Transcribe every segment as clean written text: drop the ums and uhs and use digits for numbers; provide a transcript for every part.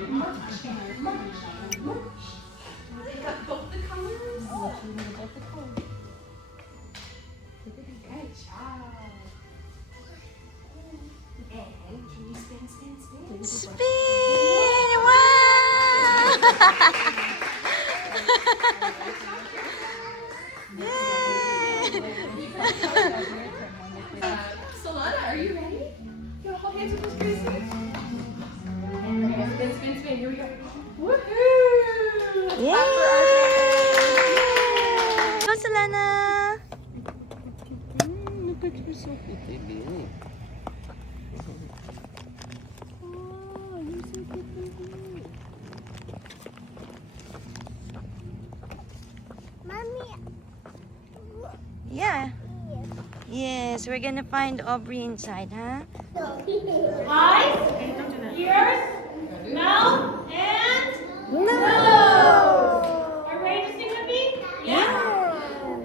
Pick up both the colors. Good job. And can you spin, spin, spin? Spin! Wow! Solana, are you ready? You want to hold hands with us, Gracie? And we're gonna spin, spin, spin. Here we go. Woohoo! Yay! Clap for RJ. Go, Solana! Look at you, so pretty, baby. Oh, you're so cute, baby. Mommy. Yeah. Yes, we're gonna find Aubrey inside, huh? Eyes, ears, mouth, and No! are you ready to sing with me? Yeah.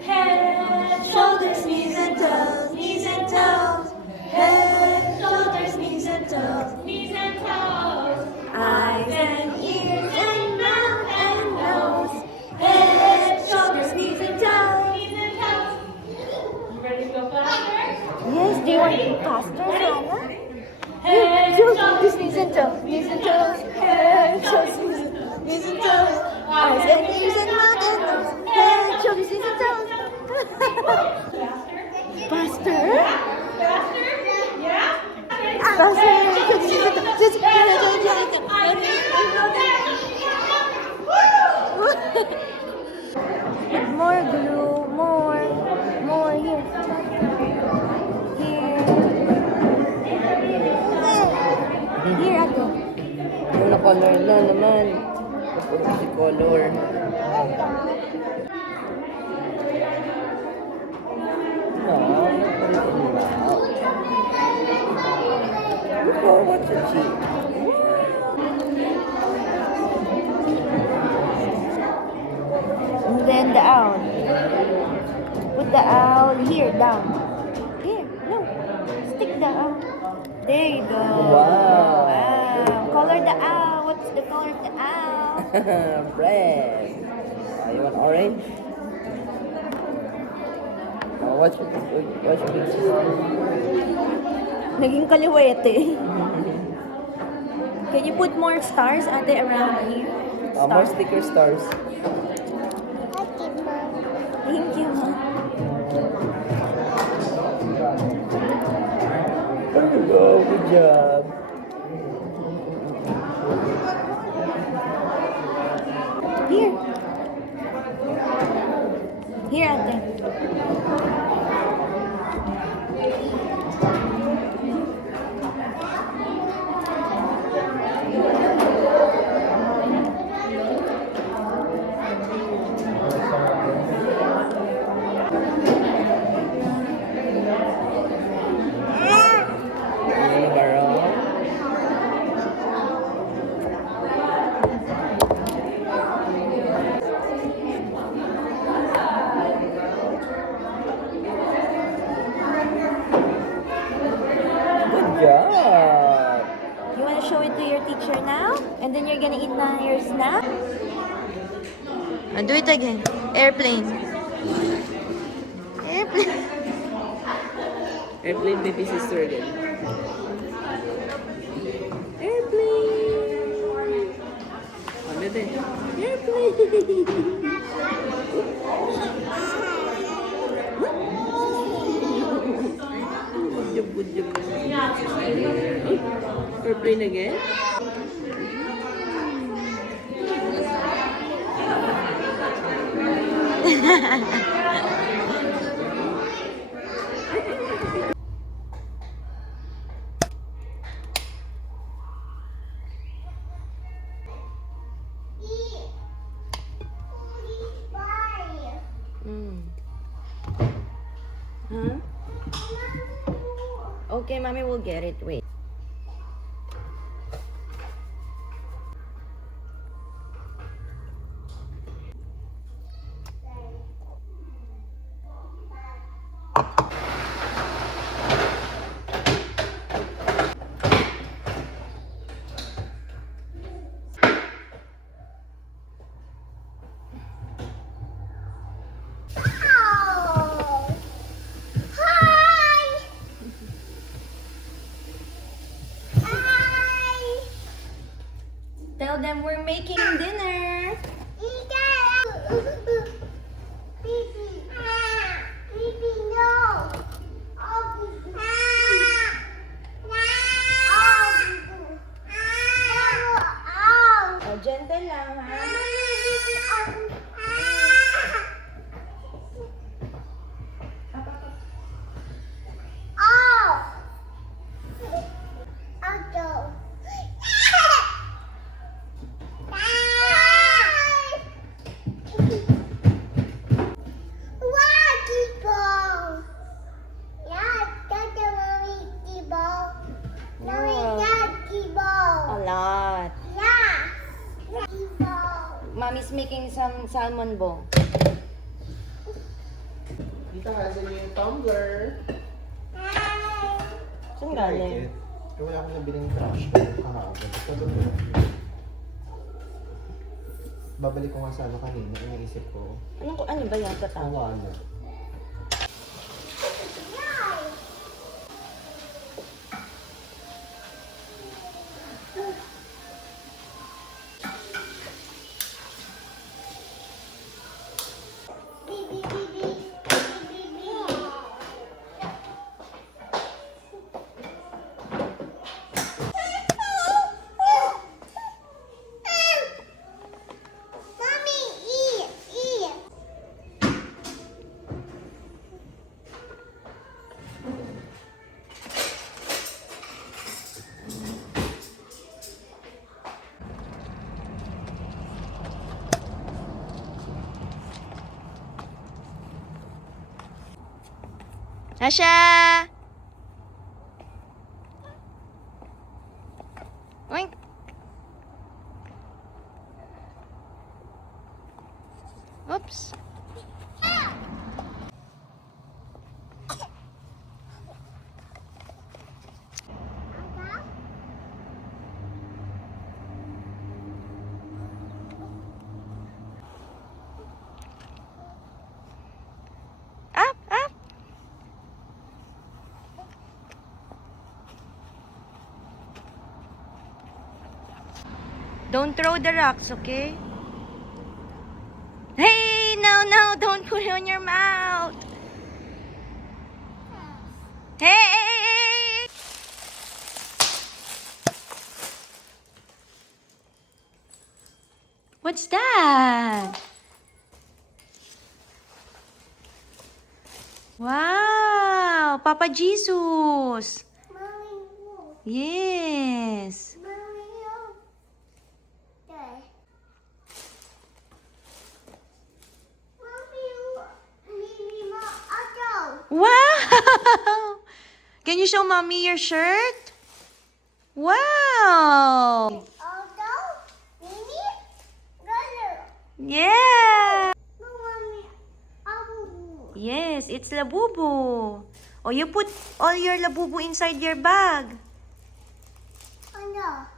Head, Shoulders, knees and toes, knees and toes. Head, shoulders, knees and toes. knees and toes. Eyes and ears and mouth and nose. Head, shoulders, knees and toes. Knees and toes. You ready to go faster? Yes, do you want to go faster, Solana? Head, Shoulders, knees and toes, knees and toes. Head, shoulders, knees and toes. Eyes and ears and mouth and nose. Head, shoulders, knees and toes. Faster? Faster? Yeah? More glue, more here. Here, Ate. Yung na-color na naman. Si color. Oh, what's a cheek? And then the owl. Put the owl here, down. Here, no. Stick the owl. There you go. Wow. Wow. Color the owl. What's the color of the owl? Red. You want orange? What's your big sister? Naging kaliwete. Can you put more stars, Ate, around here? More sticker stars. Thank you, Ma. There you go. Good job. Here. Here, Ate. Job. You want to show it to your teacher now? And then you're gonna eat na your snack? Do it again. Airplane. Airplane. Airplane baby sister again. Airplane. Ano din? Airplane. Good job. Airplane again? Huh? Okay, Mommy will get it. Wait. Tell them we're making dinner. Oh, gentle lang, ha? A lot. Mommy's making some salmon bowl. Dito ka sa yung tumbler. Saan galing? Kaya wala akong nabiling trash ko kahapon. Tapos babalik ko nga sa ano kanina. Inaisip ko. Ano ba yung tatawag? Wala. Asha! Oink! Oops! Up! Up! Don't throw the rocks, okay? Hey, no, don't put it on your mouth. Hey! What's that? Wow, Papa Jesus. Yes. Wow! Can you show mommy your shirt? Wow! Yeah! Yes, it's Labubu. Oh, you put all your Labubu inside your bag.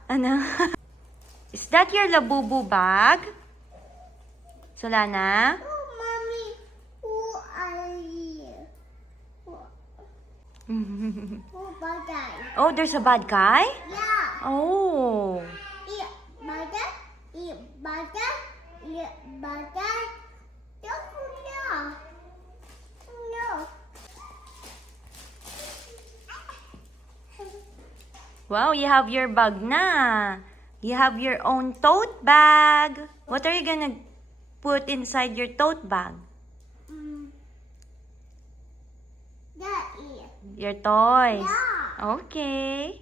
Ano? Is that your Labubu bag? Solana? Oh, there's a bad guy? Oh. Wow, you have your bag na. You have your own tote bag. What are you gonna put inside your tote bag? Your toys. Okay.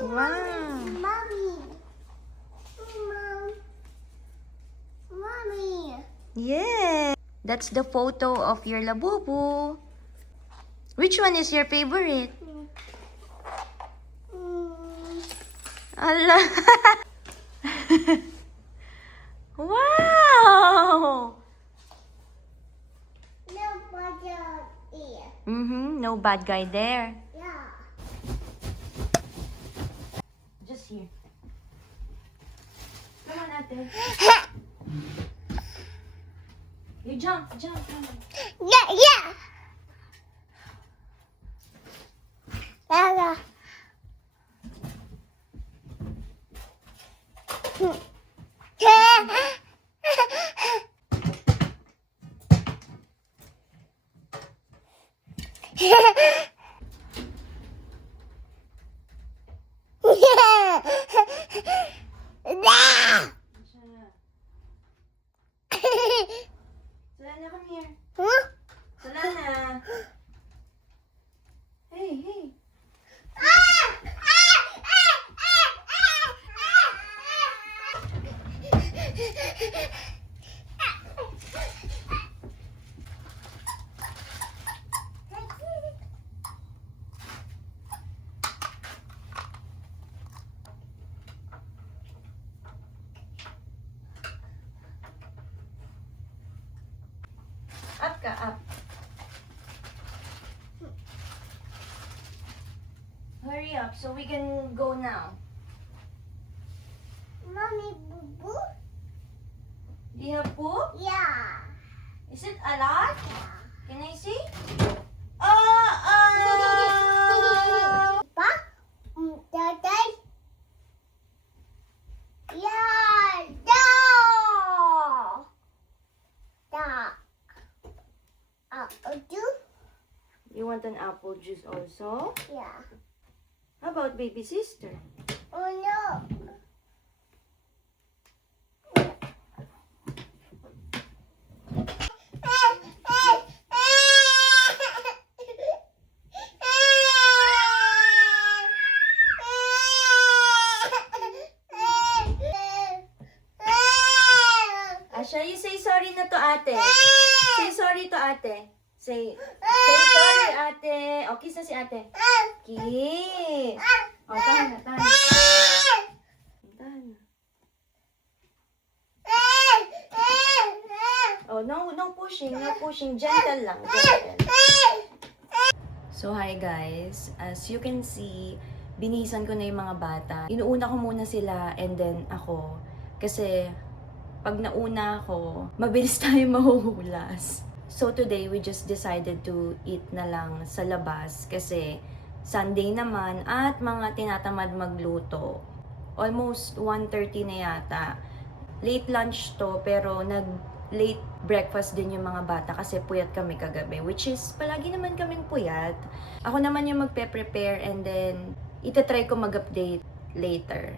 Wow. Yeah. That's the photo of your Labubu. Which one is your favorite? Allah. Wow. No bad guy there. Just here. Come on, Ate. You jump. up so we can go now. Mommy, boo boo? Do you have poop? Yeah. Is it a lot? Can I see? Oh! Pa? Tatay? Yeah. Da. Da. Do? You want an apple juice also? Yeah. How about baby sister? Oh no. Asha, you say sorry na to ate. Say sorry to ate. Say sorry ate. O, kiss na si ate. Kiss. O, tahan na, tahan na. Tahan na. Oh, no pushing, no pushing. Gentle lang, gentle. So, hi guys. As you can see, binihisan ko na yung mga bata. Inuuna ko muna sila and then ako. Kasi, pag nauna ako, mabilis tayo mahuhulas. So, today, we just decided to eat na lang sa labas. Kasi, Sunday naman at mga tinatamad magluto. Almost 1:30 na yata. Late lunch to, pero late breakfast din yung mga bata kasi puyat kami kagabi, which is palagi naman kaming puyat. Ako naman yung magpe-prepare and then itatry ko mag-update later.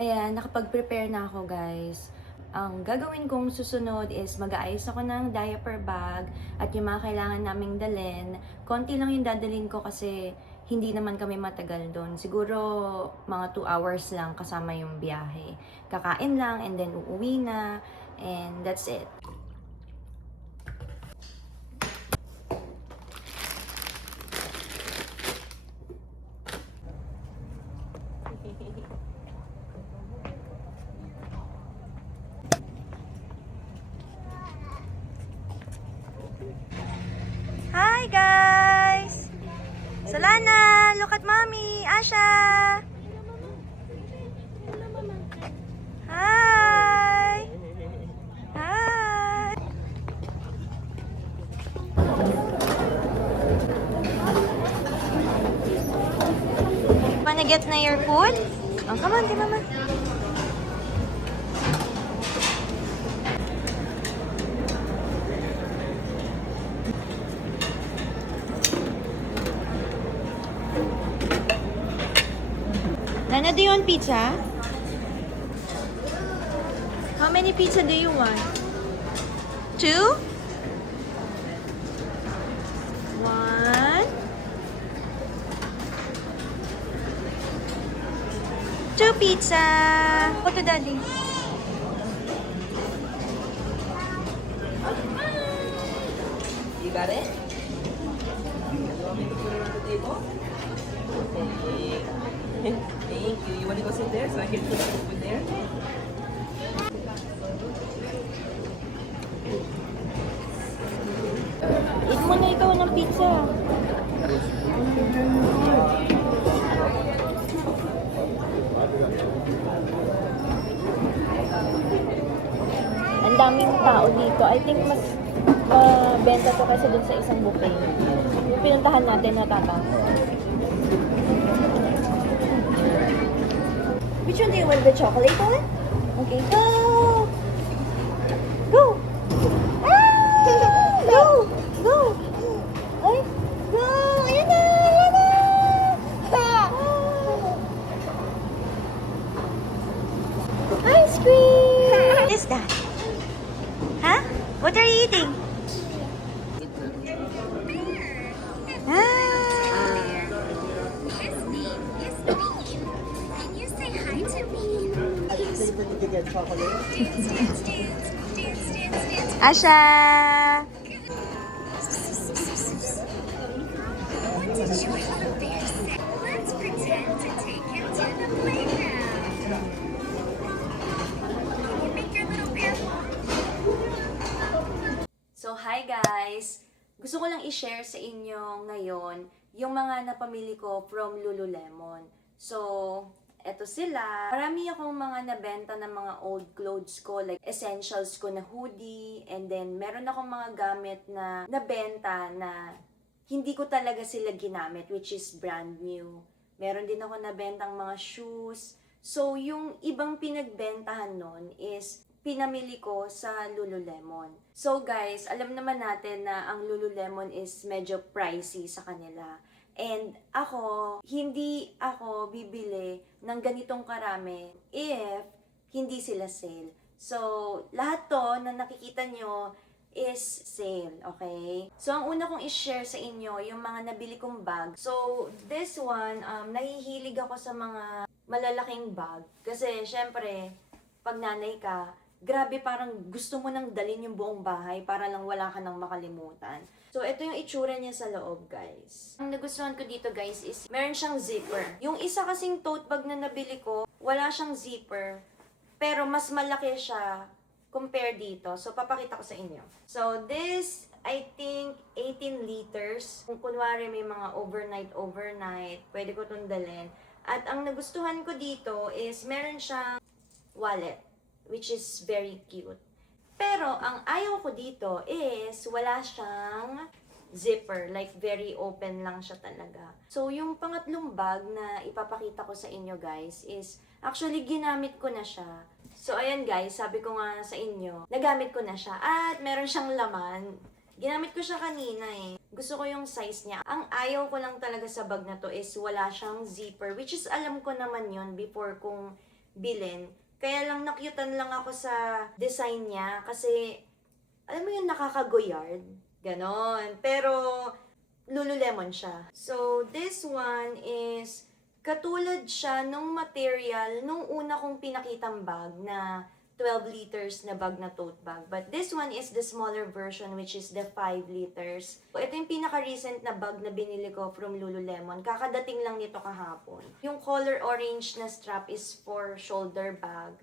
Ayan, nakapag-prepare na ako guys. Ang gagawin kong susunod is mag-aayos ako ng diaper bag at yung mga kailangan naming dalhin. Konti lang yung dadalhin ko kasi hindi naman kami matagal doon. Siguro mga 2 hours lang kasama yung biyahe. Kakain lang and then uuwi na and that's it. Hi guys! Solana, look at mommy! Asha! Hi! Hi! Wanna get na your food? Oh, come on, mama. Nana, do you want pizza? How many pizza do you want? 2? 1. 2 pizza. Go to daddy. You got it? You want me to put it on the table? Okay. Thank you. You want to go sit there so I can put it over there? Eat mo na ikaw ng pizza. Ang daming tao dito. I think mas benta to kasi dun sa isang buffet. Yung pinuntahan natin natapang. Which one do you want? The chocolate one? Okay, go! Go! Ah! Go! Go! Ay! Go! Ayan na! Ayan na! Ah! Ice cream! What is that? Huh? What are you eating? Ah! Asha! Let's pretend to take him to the playground. Can you make your little bear walk? So, hi guys! Gusto ko lang lang i-share sa inyo ngayon yung mga napamili ko from Lululemon. So, eto sila. Marami akong mga nabenta ng mga old clothes ko, like essentials ko na hoodie, and then meron akong mga gamit na nabenta na hindi ko talaga sila ginamit, which is brand new. Meron din ako nabentang mga shoes. So, yung ibang pinagbentahan nun is pinamili ko sa Lululemon. So guys, alam naman natin na ang Lululemon is medyo pricey sa kanila. And ako, hindi ako bibili ng ganitong karami if hindi sila sale. So, lahat to na nakikita nyo is sale, okay? So, ang una kong i-share sa inyo, yung mga nabili kong bag. So, this one, nahihilig ako sa mga malalaking bag. Kasi, syempre, pag nanay ka, grabe, parang gusto mo nang dalhin yung buong bahay para lang wala ka nang makalimutan. So, ito yung itsura niya sa loob, guys. Ang nagustuhan ko dito, guys, is meron siyang zipper. Yung isa kasing tote bag na nabili ko, wala siyang zipper. Pero mas malaki siya compare dito. So, papakita ko sa inyo. So, this, I think, 18 liters. Kung kunwari may mga overnight, pwede ko itong dalhin. At ang nagustuhan ko dito is meron siyang wallet, which is very cute. Pero, ang ayaw ko dito is wala siyang zipper. Like, very open lang siya talaga. So, yung pangatlong bag na ipapakita ko sa inyo, guys, is actually ginamit ko na siya. So, ayan guys, sabi ko nga sa inyo, nagamit ko na siya. At meron siyang laman. Ginamit ko siya kanina eh. Gusto ko yung size niya. Ang ayaw ko lang talaga sa bag na to is wala siyang zipper. Which is, alam ko naman yon before kong bilhin. Kaya lang nakyutan lang ako sa design niya kasi, alam mo yung nakakagoyard? Ganon. Pero, Lululemon siya. So, this one is, katulad siya nung material nung una kong pinakitang bag na 12 liters na bag na tote bag. But this one is the smaller version, which is the 5 liters. Ito yung pinaka-recent na bag na binili ko from Lululemon. Kakadating lang nito kahapon. Yung color orange na strap is for shoulder bag.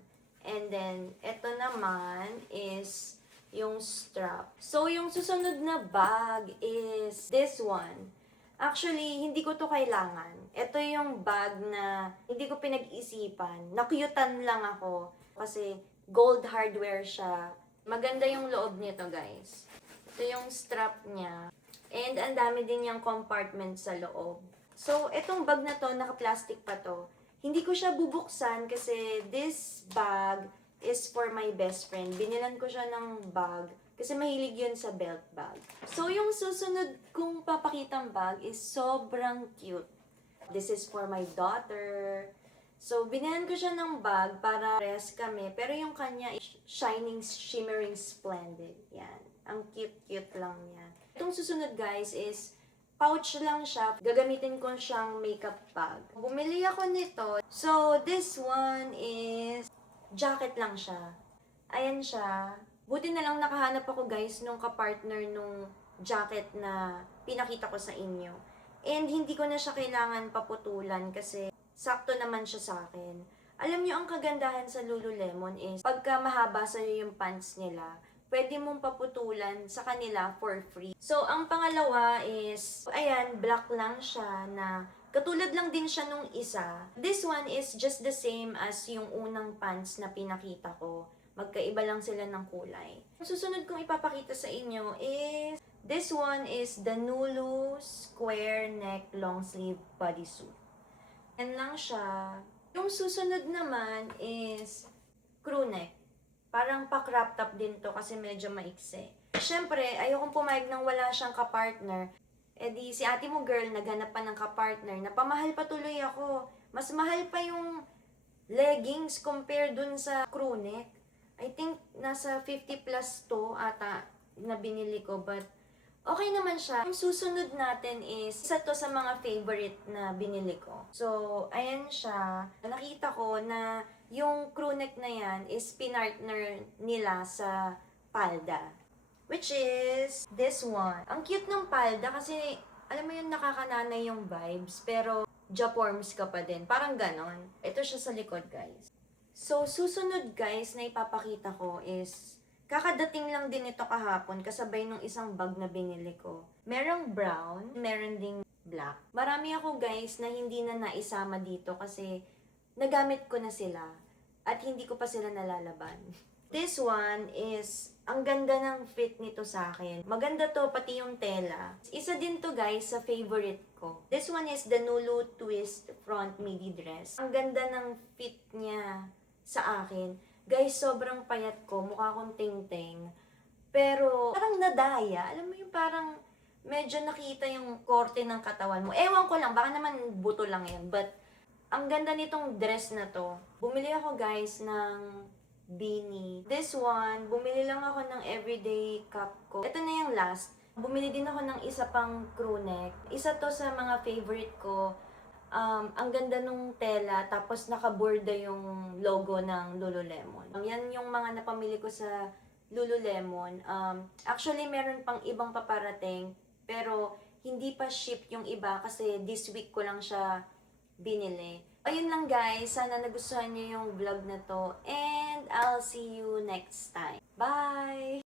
And then, ito naman is yung strap. So, yung susunod na bag is this one. Actually, hindi ko to kailangan. Ito yung bag na hindi ko pinag-isipan. Nakyutan lang ako kasi gold hardware siya. Maganda yung loob nito, guys. Ito yung strap niya. And ang dami din yung compartment sa loob. So, itong bag na to, naka-plastic pa to. Hindi ko siya bubuksan kasi this bag is for my best friend. Binilan ko siya ng bag kasi mahilig yun sa belt bag. So, yung susunod kong papakitang bag is sobrang cute. This is for my daughter. So, binilan ko siya ng bag para rest kami. Pero yung kanya is shining, shimmering, splendid. Yan. Ang cute-cute lang yan. Itong susunod, guys, is pouch lang siya. Gagamitin ko siyang makeup bag. Bumili ako nito. So, this one is jacket lang siya. Ayan siya. Buti na lang nakahanap ako, guys, nung kapartner nung jacket na pinakita ko sa inyo. And hindi ko na siya kailangan paputulan kasi sakto naman siya sa akin. Alam niyo, ang kagandahan sa Lululemon is pagka mahaba sa'yo yung pants nila, pwede mong paputulan sa kanila for free. So, ang pangalawa is, ayan, black lang siya na katulad lang din siya nung isa. This one is just the same as yung unang pants na pinakita ko. Magkaiba lang sila ng kulay. Ang susunod kong ipapakita sa inyo is, this one is the Nulu square neck long sleeve bodysuit. Yan lang siya. Yung susunod naman is crew neck. Parang pa-crop top din to kasi medyo maikse. Siyempre, ayokong pumayag nang wala siyang kapartner. Eh di, si ate mo girl, naghanap pa ng kapartner. Napamahal pa tuloy ako. Mas mahal pa yung leggings compare dun sa crew neck. I think nasa 50 plus to ata na binili ko. But okay naman siya. Yung susunod natin is, isa to sa mga favorite na binili ko. So, ayan siya. Nakita ko na yung crew neck na yan is pinartner nila sa palda. Which is this one. Ang cute ng palda kasi, alam mo yun, nakakananay yung vibes. Pero, Japorms ka pa din. Parang ganon. Ito siya sa likod, guys. So, susunod guys na ipapakita ko is Kakadating lang din ito kahapon kasabay nung isang bag na binili ko. Merong brown, meron ding black. Marami ako guys na hindi na naisama dito kasi nagamit ko na sila at hindi ko pa sila nalalaban. This one is, ang ganda ng fit nito sa akin. Maganda to, pati yung tela. Isa din to guys sa favorite ko. This one is the Nulu Twist Front Midi Dress. Ang ganda ng fit niya sa akin. Guys, sobrang payat ko, mukha akong ting-ting. Pero, parang nadaya. Alam mo yung parang medyo nakita yung korte ng katawan mo. Ewan ko lang, baka naman buto lang yan. But, ang ganda nitong dress na to. Bumili ako guys ng beanie. This one, bumili lang ako ng everyday cup ko. Ito na yung last. Bumili din ako ng isa pang crew neck. Isa to sa mga favorite ko. Ang ganda nung tela, tapos nakaborda yung logo ng Lululemon. Yan yung mga napamili ko sa Lululemon. Actually, meron pang ibang paparating, pero hindi pa ship yung iba kasi this week ko lang siya binili. Ayun lang guys, sana nagustuhan niyo yung vlog na to and I'll see you next time. Bye!